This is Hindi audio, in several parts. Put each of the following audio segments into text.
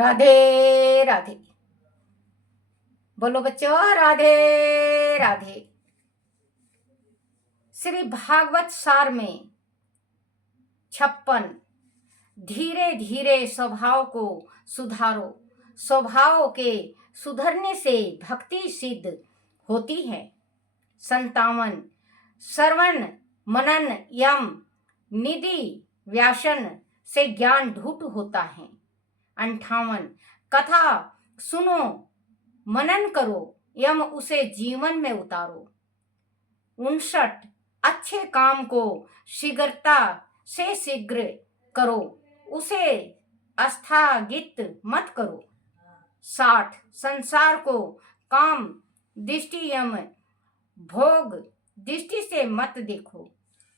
राधे राधे। बोलो बच्चों, राधे राधे। श्री भागवत सार में 56 धीरे धीरे स्वभाव को सुधारो, स्वभाव के सुधरने से भक्ति सिद्ध होती है। 57 श्रवण मनन यम निधि व्यासन से ज्ञान ढूंढ होता है। 58 कथा सुनो मनन करो यम उसे जीवन में उतारो। 59 अच्छे काम को शीघ्रता से शीघ्र करो, उसे स्थगित मत करो। 60 संसार को काम दृष्टि यम भोग दृष्टि से मत देखो,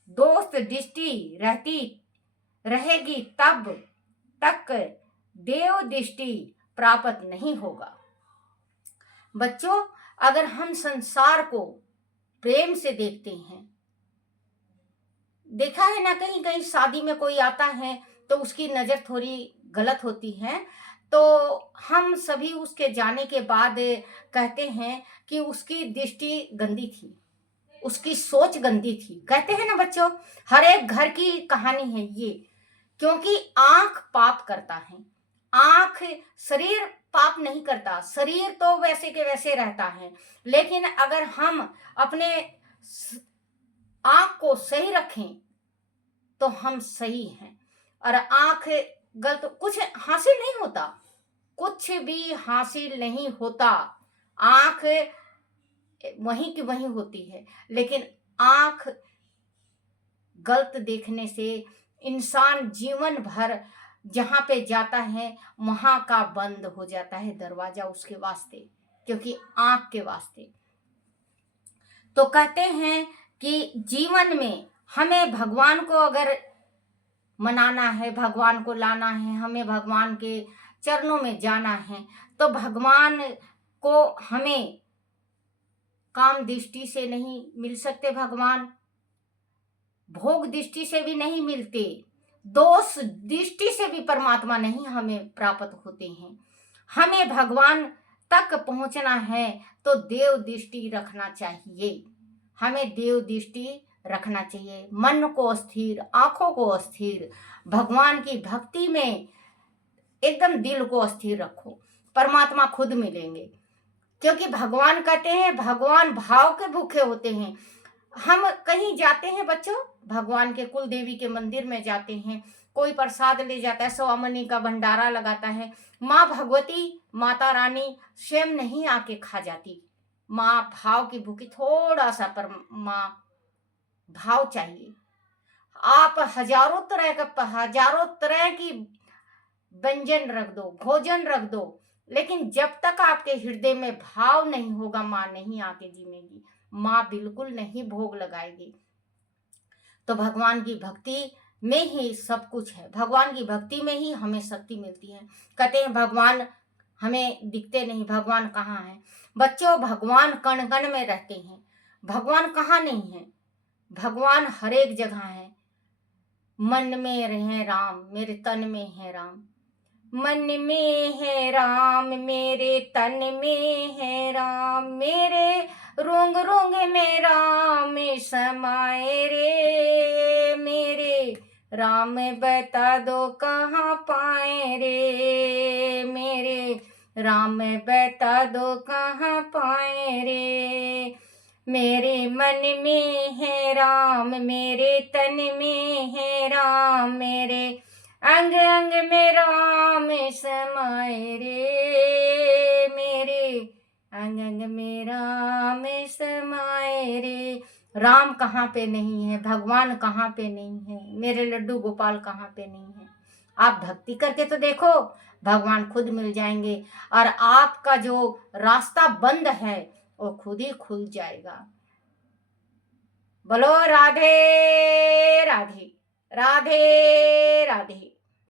दोस्त दृष्टि रहती रहेगी तब तक देव दृष्टि प्राप्त नहीं होगा। बच्चों, अगर हम संसार को प्रेम से देखते हैं, देखा है ना, कहीं कहीं शादी में कोई आता है तो उसकी नजर थोड़ी गलत होती है, तो हम सभी उसके जाने के बाद कहते हैं कि उसकी दृष्टि गंदी थी, उसकी सोच गंदी थी। कहते हैं ना बच्चों, हर एक घर की कहानी है ये, क्योंकि आंख पाप करता है। आंख, शरीर पाप नहीं करता, शरीर तो वैसे के वैसे रहता है, लेकिन अगर हम अपने आंख को सही रखें तो हम सही हैं। और आंख गलत, कुछ हासिल नहीं होता, कुछ भी हासिल नहीं होता। आंख वहीं की वहीं होती है, लेकिन आंख गलत देखने से इंसान जीवन भर जहां पे जाता है वहां का बंद हो जाता है दरवाजा उसके वास्ते, क्योंकि आंख के वास्ते। तो कहते हैं कि जीवन में हमें भगवान को अगर मनाना है, भगवान को लाना है, हमें भगवान के चरणों में जाना है, तो भगवान को हमें काम दृष्टि से नहीं मिल सकते, भगवान भोग दृष्टि से भी नहीं मिलते, दोष दृष्टि से भी परमात्मा नहीं हमें प्राप्त होते हैं। हमें भगवान तक पहुंचना है तो देव दृष्टि रखना चाहिए, हमें देव दृष्टि रखना चाहिए। मन को स्थिर, आंखों को स्थिर, भगवान की भक्ति में एकदम दिल को स्थिर रखो, परमात्मा खुद मिलेंगे। क्योंकि भगवान कहते हैं, भगवान भाव के भूखे होते हैं। हम कहीं जाते हैं बच्चों, भगवान के कुल देवी के मंदिर में जाते हैं, कोई प्रसाद ले जाता है, सवामनी का भंडारा लगाता है, माँ भगवती माता रानी स्वयं नहीं आके खा जाती। माँ भाव की भूखी, थोड़ा सा पर माँ भाव चाहिए। आप हजारों तरह की व्यंजन रख दो, भोजन रख दो, लेकिन जब तक आपके हृदय में भाव नहीं होगा, माँ नहीं आके जीमेगी, माँ बिल्कुल नहीं भोग लगाएगी। तो भगवान की भक्ति में ही सब कुछ है, भगवान की भक्ति में ही हमें शक्ति मिलती है। कहते हैं भगवान हमें दिखते नहीं, भगवान कहाँ है? बच्चों, भगवान कण कण में रहते हैं, भगवान कहाँ नहीं है? भगवान हर एक जगह है। मन में रहे राम, मेरे तन में है राम, मन में है राम, मेरे तन में है राम, मेरे रोंग रोंग में राम समाए रे, मेरे राम बता दो कहाँ पाए रे, मेरे राम बता दो कहाँ पाए रे। मेरे मन में है राम, मेरे तन में है राम, मेरे अंग अंग में राम समाए रे, मेरे अंग अंग में राम समाए रे। राम कहाँ पे नहीं है, भगवान कहाँ पे नहीं है, मेरे लड्डू गोपाल कहाँ पे नहीं है? आप भक्ति करके तो देखो, भगवान खुद मिल जाएंगे और आपका जो रास्ता बंद है वो खुद ही खुल जाएगा। बोलो राधे राधे, राधे राधे।